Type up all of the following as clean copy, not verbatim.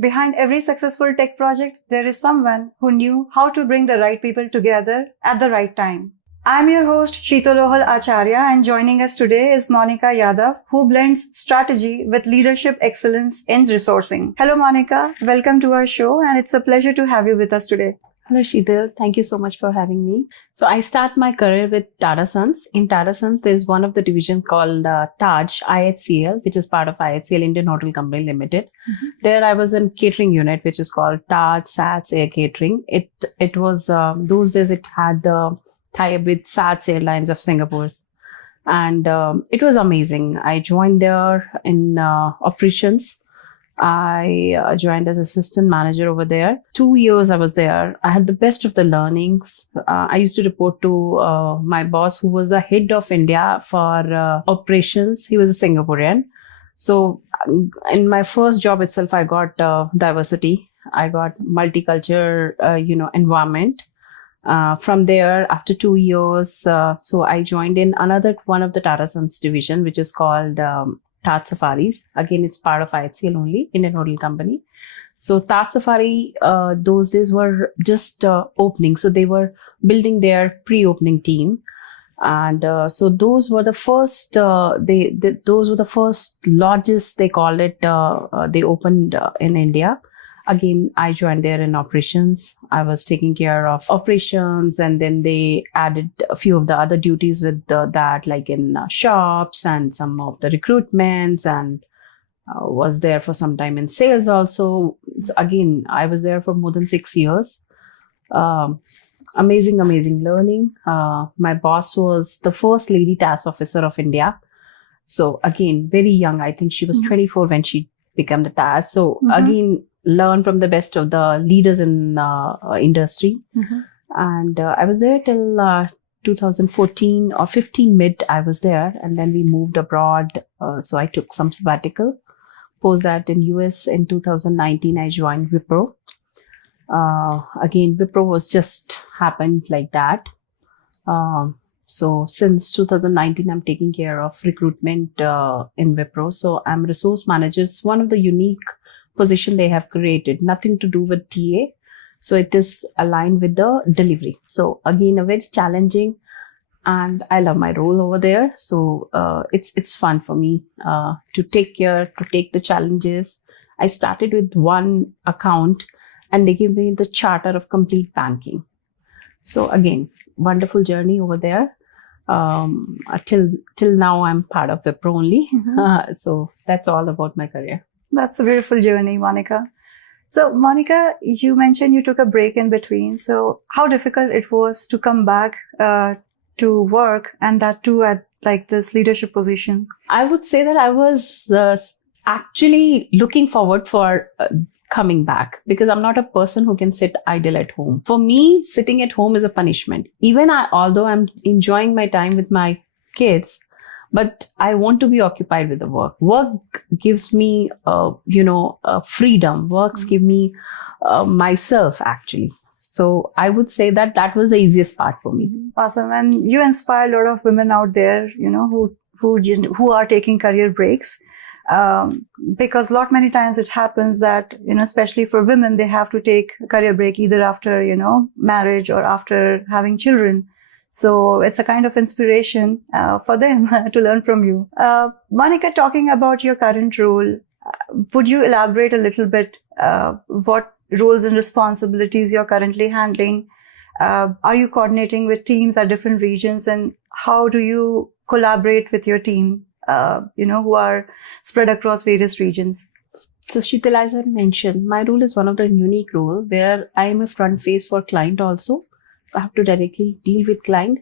Behind every successful tech project, there is someone who knew how to bring the right people together at the right time. I'm your host, Sheetalohal Acharya, and joining us today is Monika Yadav, who blends strategy with leadership excellence in resourcing. Hello, Monika. Welcome to our show, and it's a pleasure to have you with us today. Hello, Sheetal. Thank you so much for having me. So I start my career with Tata Sons. In Tata Sons, there's one of the division called Taj IHCL, which is part of IHCL Indian Hotel Company Limited. Mm-hmm. There I was in catering unit, which is called Taj SATS Air Catering. It was, those days it had the tie-up with SATS Airlines of Singapore. And it was amazing. I joined there in operations. I joined as assistant manager over there. 2 years I was there. I had the best of the learnings. I used to report to my boss, who was the head of India for operations. He was a Singaporean. So in my first job itself, I got diversity. I got multicultural, environment. From there, after 2 years, so I joined in another one of the Tata Sons division, which is called Taj Safaris. Again, it's part of IHCL only, Indian Hotel Company. So Taj Safari, those days were just opening. So they were building their pre-opening team. And so those were the first, those were the first lodges, they call it, they opened in India. Again, I joined there in operations. I was taking care of operations, and then they added a few of the other duties with that, like in shops and some of the recruitments, and was there for some time in sales also. So again, I was there for more than 6 years. Amazing learning. My boss was the first lady task officer of India. So again, very young. I think she was 24 when she became the task. So again, learn from the best of the leaders in industry. And I was there till 2014 or 15 mid, I was there. And then we moved abroad. So I took some sabbatical. Post that in US in 2019, I joined Wipro. Again, Wipro was just happened like that. So since 2019, I'm taking care of recruitment in Wipro. So I'm resource manager. It's one of the unique position they have created, nothing to do with TA. So it is aligned with the delivery. So again, a very challenging, and I love my role over there. So it's fun for me to take the challenges. I started with one account, and they gave me the charter of complete banking. So again, wonderful journey over there. Till now, I'm part of Wipro only. So that's all about my career. That's a beautiful journey, Monika. So, Monika, you mentioned you took a break in between. So, how difficult it was to come back to work, and that too at like this leadership position? I would say that I was actually looking forward for coming back, because I'm not a person who can sit idle at home. For me, sitting at home is a punishment. Even although I'm enjoying my time with my kids, but I want to be occupied with the work. Work gives me, freedom. Works give me myself, actually. So I would say that that was the easiest part for me. Awesome. And you inspire a lot of women out there, who are taking career breaks. Because many times it happens that, especially for women, they have to take a career break either after, marriage or after having children. So it's a kind of inspiration for them to learn from you. Monika, talking about your current role, would you elaborate a little bit what roles and responsibilities you're currently handling? Are you coordinating with teams at different regions, and how do you collaborate with your team, who are spread across various regions? So Sheetal, as I mentioned, my role is one of the unique role where I am a front face for client also. I have to directly deal with client,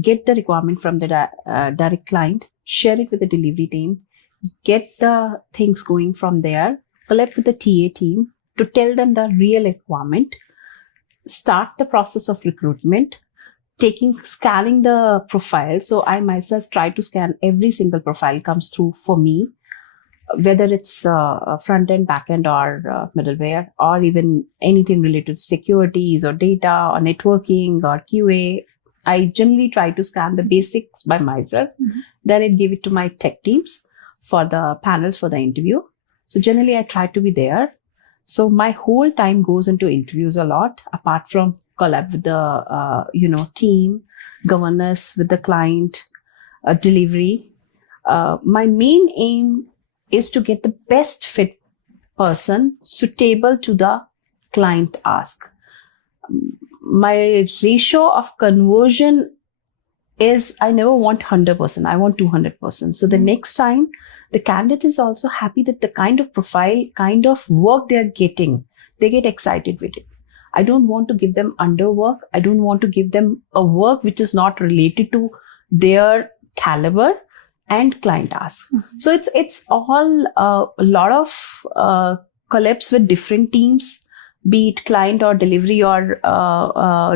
get the requirement from the direct client, share it with the delivery team, get the things going from there, collect with the TA team to tell them the real requirement, start the process of recruitment, scanning the profile. So I myself try to scan every single profile comes through for me, whether it's front end, back end, or middleware, or even anything related to securities or data or networking or QA. I generally try to scan the basics by myself. Then I give it to my tech teams for the panels for the interview. So generally I try to be there. So my whole time goes into interviews a lot, apart from collab with the, team, governance with the client, delivery. My main aim is to get the best fit person suitable to the client ask. My ratio of conversion is I never want 100%. I want 200%. So the next time the candidate is also happy that the kind of profile, kind of work they're getting, they get excited with it. I don't want to give them underwork. I don't want to give them a work which is not related to their caliber and client ask. So it's all a lot of collabs with different teams, be it client or delivery or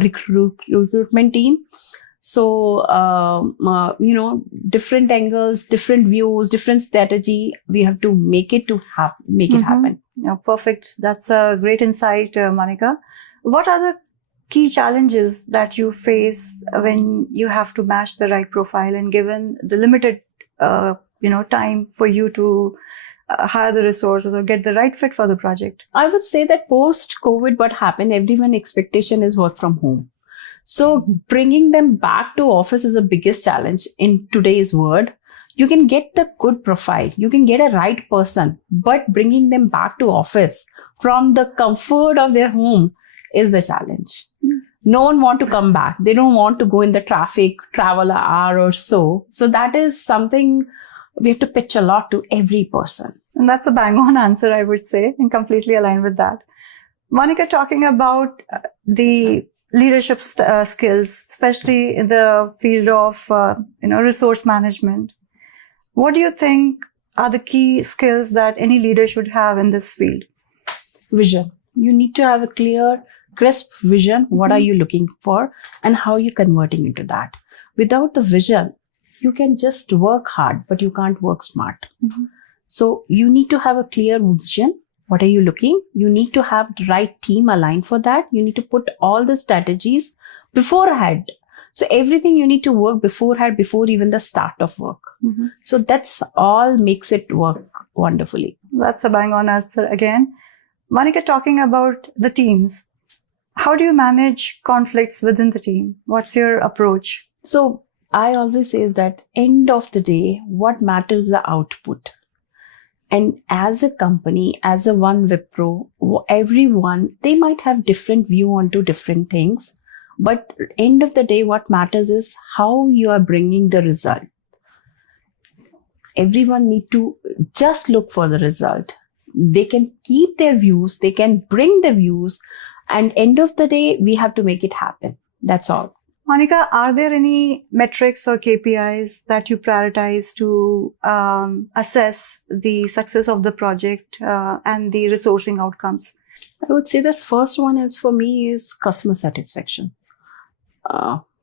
recruitment team. So, different angles, different views, different strategy. We have to make it happen. Yeah, perfect. That's a great insight, Monika. What are the key challenges that you face when you have to match the right profile and given the limited, time for you to hire the resources or get the right fit for the project? I would say that post-COVID, what happened, everyone's expectation is work from home. So bringing them back to office is the biggest challenge in today's world. You can get the good profile, you can get a right person, but bringing them back to office from the comfort of their home is the challenge. No one want to come back. They don't want to go in the traffic, travel an hour or so. So that is something we have to pitch a lot to every person. And that's a bang on answer, I would say, and completely aligned with that. Monika, talking about the leadership skills, especially in the field of, resource management. What do you think are the key skills that any leader should have in this field? Vision. You need to have a clear, crisp vision. What are you looking for and how are you converting into that? Without the vision, you can just work hard, but you can't work smart. So you need to have a clear vision. What are you looking? You need to have the right team aligned for that. You need to put all the strategies beforehand. So everything you need to work beforehand, before even the start of work. So that's all makes it work wonderfully. That's a bang on answer again. Monika, talking about the teams, how do you manage conflicts within the team? What's your approach? So I always say is that end of the day, what matters is the output. And as a company, as a one Wipro, everyone, they might have different view onto different things. But end of the day, what matters is how you are bringing the result. Everyone need to just look for the result. They can keep their views, they can bring the views, and end of the day, we have to make it happen. That's all. Monika, are there any metrics or KPIs that you prioritize to assess the success of the project and the resourcing outcomes? I would say that first one is for me is customer satisfaction.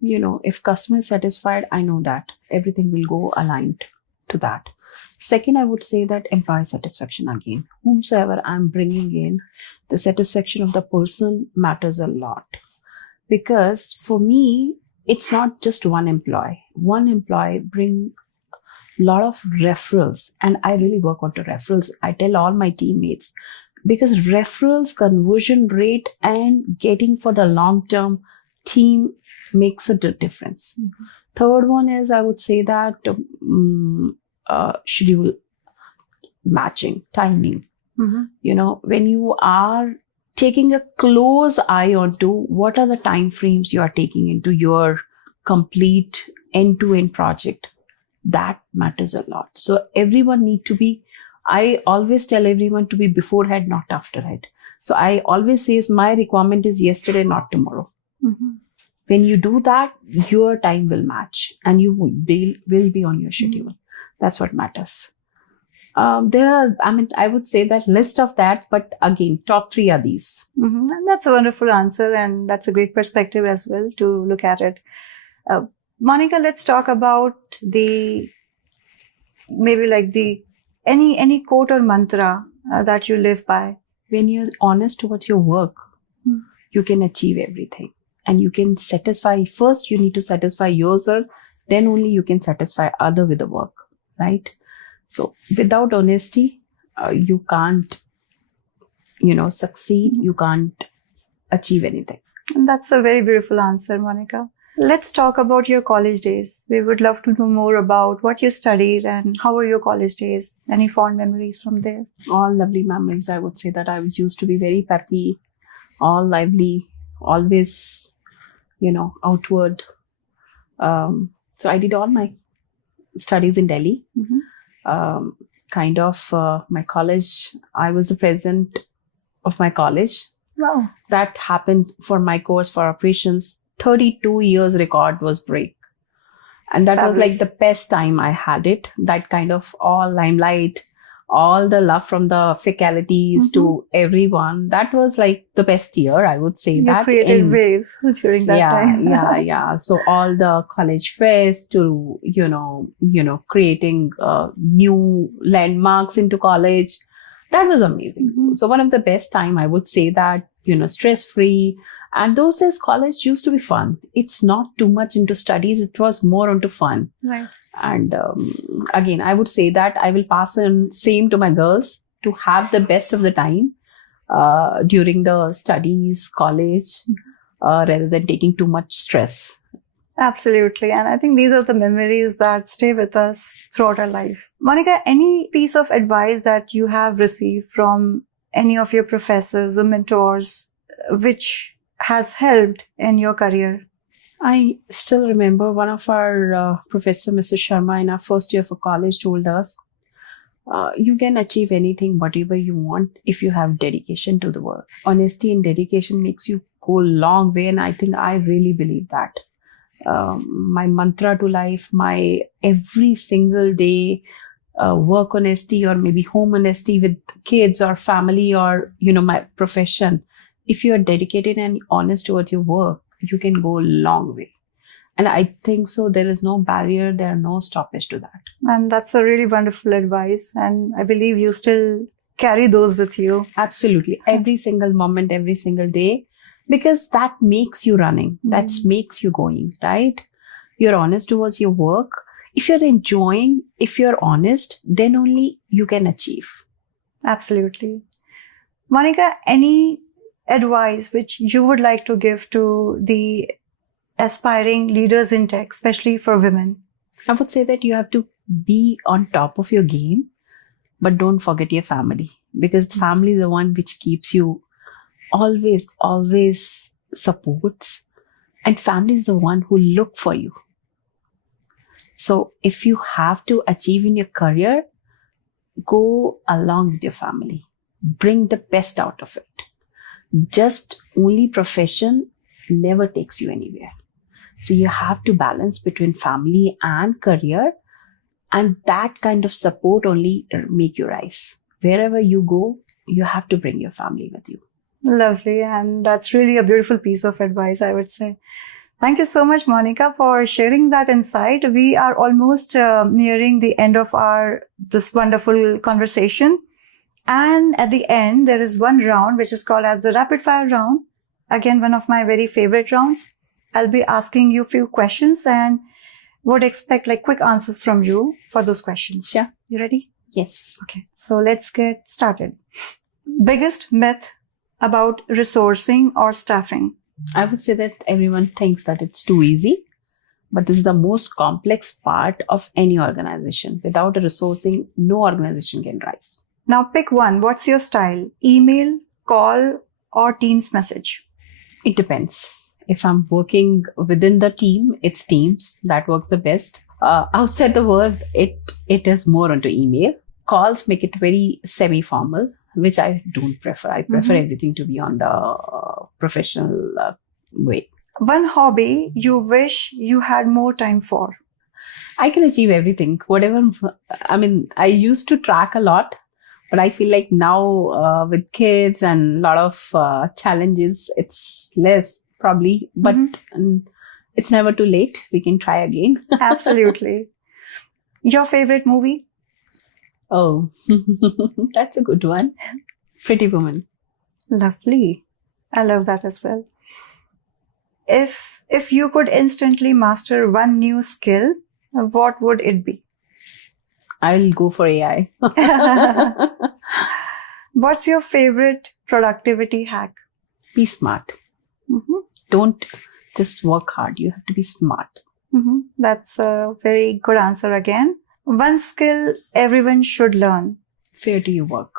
If customer is satisfied, I know that everything will go aligned to that. Second, I would say that employee satisfaction again. Whomsoever I'm bringing in, the satisfaction of the person matters a lot. Because for me, it's not just one employee. One employee bring a lot of referrals, and I really work on to referrals. I tell all my teammates, because referrals, conversion rate, and getting for the long-term team makes a difference. Third one is, I would say that schedule matching, timing. When you are taking a close eye onto what are the time frames you are taking into your complete end-to-end project, that matters a lot. So everyone need to be, I always tell everyone to be beforehand, not afterhand. So I always say my requirement is yesterday, not tomorrow. When you do that, your time will match and you will be on your schedule. That's what matters. I would say that list of that, but again, top 3 are these. And that's a wonderful answer, and that's a great perspective as well to look at it. Monika, let's talk about any quote or mantra that you live by. When you're honest towards your work, you can achieve everything, and you can satisfy. First, you need to satisfy yourself. Then only you can satisfy other with the work, right? So without honesty, you can't, succeed. You can't achieve anything. And that's a very beautiful answer, Monika. Let's talk about your college days. We would love to know more about what you studied and how were your college days. Any fond memories from there? All lovely memories. I would say that I used to be very peppy, all lively, always, outward. So I did all my studies in Delhi. My college, I was the president of my college. Wow. That happened for my course for operations. 32 years record was break. And that was like the best time I had it. That kind of all limelight, all the love from the faculties to everyone. That was like the best year, I would say. You created waves during that time. Yeah. So all the college fest to, creating new landmarks into college. That was amazing. So one of the best time, I would say that, stress-free. And those days, college used to be fun. It's not too much into studies. It was more into fun. Right. And again, I would say that I will pass on same to my girls to have the best of the time during the studies, college, rather than taking too much stress. Absolutely. And I think these are the memories that stay with us throughout our life. Monika, any piece of advice that you have received from any of your professors or mentors, which has helped in your career? I still remember one of our professor, Mr. Sharma, in our first year for college told us, you can achieve anything, whatever you want, if you have dedication to the work. Honesty and dedication makes you go a long way. And I think I really believe that. My mantra to life, my every single day work honesty or maybe home honesty with kids or family or, my profession. If you are dedicated and honest towards your work, you can go a long way. And I think so. There is no barrier. There are no stoppage to that. And that's a really wonderful advice. And I believe you still carry those with you. Absolutely. Every single moment, every single day. Because that makes you running. That makes you going, right? You're honest towards your work. If you're enjoying, if you're honest, then only you can achieve. Absolutely. Monika, any advice which you would like to give to the aspiring leaders in tech, especially for women? I would say that you have to be on top of your game, but don't forget your family. Because family is the one which keeps you always supports, and family is the one who look for you. So if you have to achieve in your career, go along with your family. Bring the best out of it. Just only profession never takes you anywhere. So you have to balance between family and career, and that kind of support only make you rise. Wherever you go, you have to bring your family with you. Lovely. And that's really a beautiful piece of advice, I would say. Thank you so much, Monika, for sharing that insight. We are almost nearing the end of this wonderful conversation. And at the end, there is one round which is called as the rapid fire round. Again, one of my very favorite rounds. I'll be asking you a few questions and would expect quick answers from you for those questions. Sure. You ready? Yes. Okay. So let's get started. Biggest myth about resourcing or staffing? I would say that everyone thinks that it's too easy, but this is the most complex part of any organization. Without a resourcing, no organization can rise. Now pick one. What's your style? Email, call, or Teams message? It depends. If I'm working within the team, it's Teams. That works the best. Outside the world, it is more onto email. Calls make it very semi-formal, which I don't prefer. I prefer everything to be on the professional way. One hobby you wish you had more time for? I can achieve everything. I used to track a lot, but I feel like now with kids and a lot of challenges, it's less probably, but it's never too late. We can try again. Absolutely. Your favorite movie? Oh, that's a good one. Pretty Woman. Lovely. I love that as well. If you could instantly master one new skill, what would it be? I'll go for AI. What's your favorite productivity hack? Be smart. Mhm. Don't just work hard. You have to be smart. That's a very good answer again. One skill everyone should learn. Fair to your work.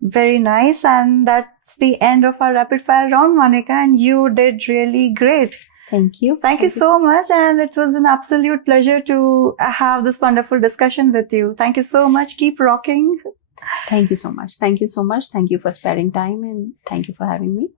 Very nice. And that's the end of our rapid fire round, Monika. And you did really great. Thank you. Thank you so much. And it was an absolute pleasure to have this wonderful discussion with you. Thank you so much. Keep rocking. Thank you so much. Thank you so much. Thank you for sparing time and thank you for having me.